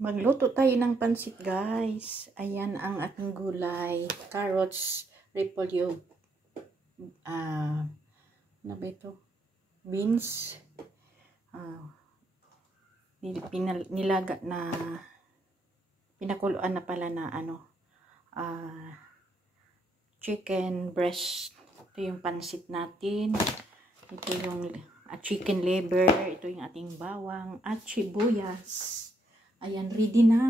Magluto tayo ng pansit, guys. Ayan ang ating gulay. Carrots, repolyo, ano ba ito? Beans. Nilaga na, pinakuluan na pala na chicken breast. Ito yung pansit natin. Ito yung chicken liver. Ito yung ating bawang at sibuyas. Ayan, ready na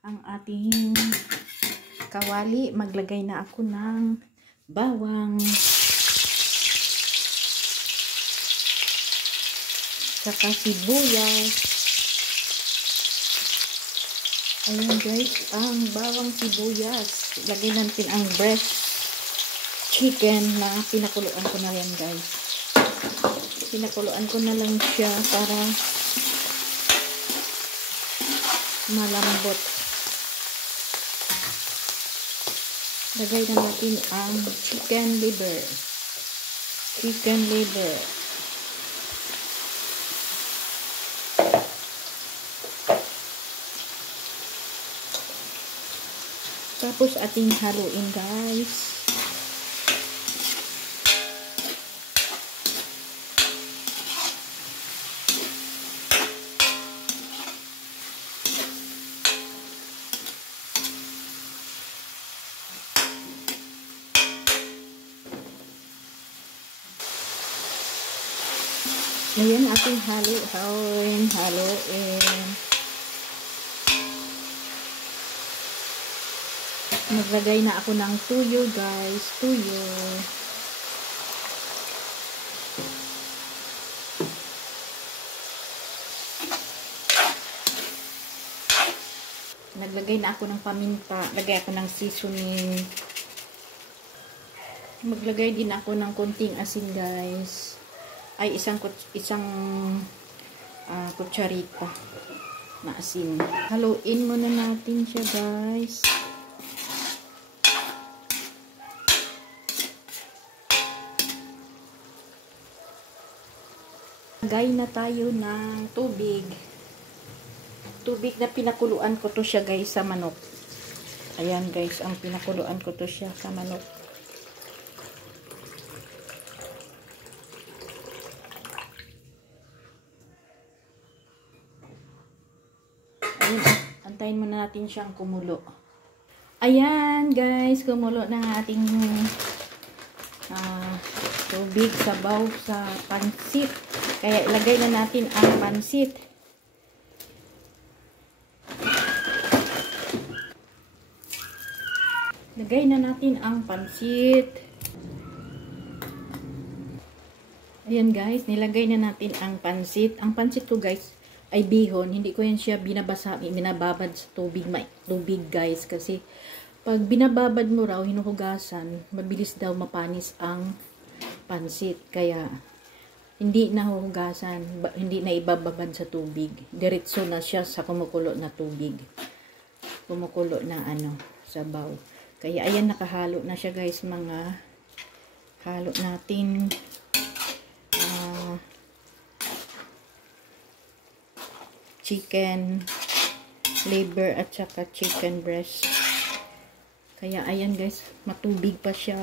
ang ating kawali. Maglagay na ako ng bawang. Saka sibuyas. Ayan guys, ang bawang sibuyas. Lagay natin ang breast chicken na pinakuluan ko na yan guys. Pinakuluan ko na lang siya para malambot. Lagay na natin ang chicken liver. Chicken liver. Tapos ating haluin guys. Ayan ating haluin. Maglagay na ako ng tuyo guys. Tuyo. Naglagay na ako ng paminta. Lagay ako ng seasoning. Maglagay din ako ng konting asin guys. Ay isang kutsarita na asin. Haluin muna natin siya guys. Lagay na tayo ng tubig. Tubig na pinakuluan ko to siya guys sa manok. Ayan guys, ang pinakuluan ko to siya sa manok. Ayan, antayin muna natin siyang kumulo. Ayan guys, kumulo na ang ating tubig, sabaw sa pansit. Kaya ilagay na natin ang pansit. Lagay na natin ang pansit. Ayan guys, nilagay na natin ang pansit. Ang pansit ko guys ay bihon. Hindi ko yan siya binababad sa tubig guys. Kasi pag binababad mo raw, hinuhugasan, mabilis daw mapanis ang pansit. Kaya hindi nahuhugasan, hindi na ibababad sa tubig. Diretso na siya sa kumukulo na tubig. Kumukulo na sabaw. Kaya ayan, nakahalo na siya guys. Mga halo natin chicken liver at saka chicken breast. Kaya ayan guys, matubig pa siya.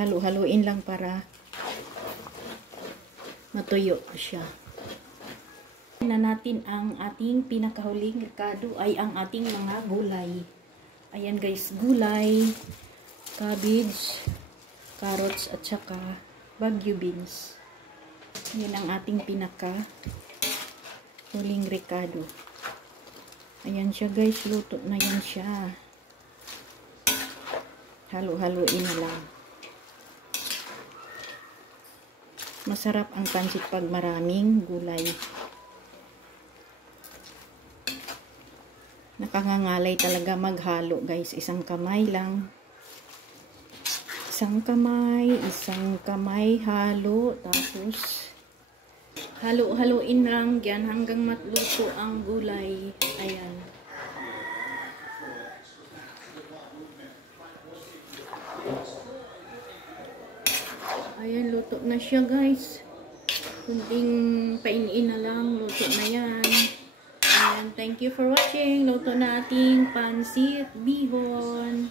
Halo-haloin lang para matuyo siya. Na natin ang ating pinakahuling rekado ay ang ating mga gulay. Ayan guys, gulay, cabbage, carrots at saka bagyo beans. Yan ang ating pinakahuling rekado. Ayan siya guys, luto na yan siya. Halo-haloin na lang. Masarap ang pansit pag maraming gulay. Nakangangalay talaga maghalo guys. Isang kamay lang. Isang kamay halo. Tapos halo-haloin lang yan hanggang matluto ang gulay. Ayan. Ayan, luto na siya guys. Kunting painiin na lang, luto na yan. And thank you for watching. Luto na ating pansit bihon.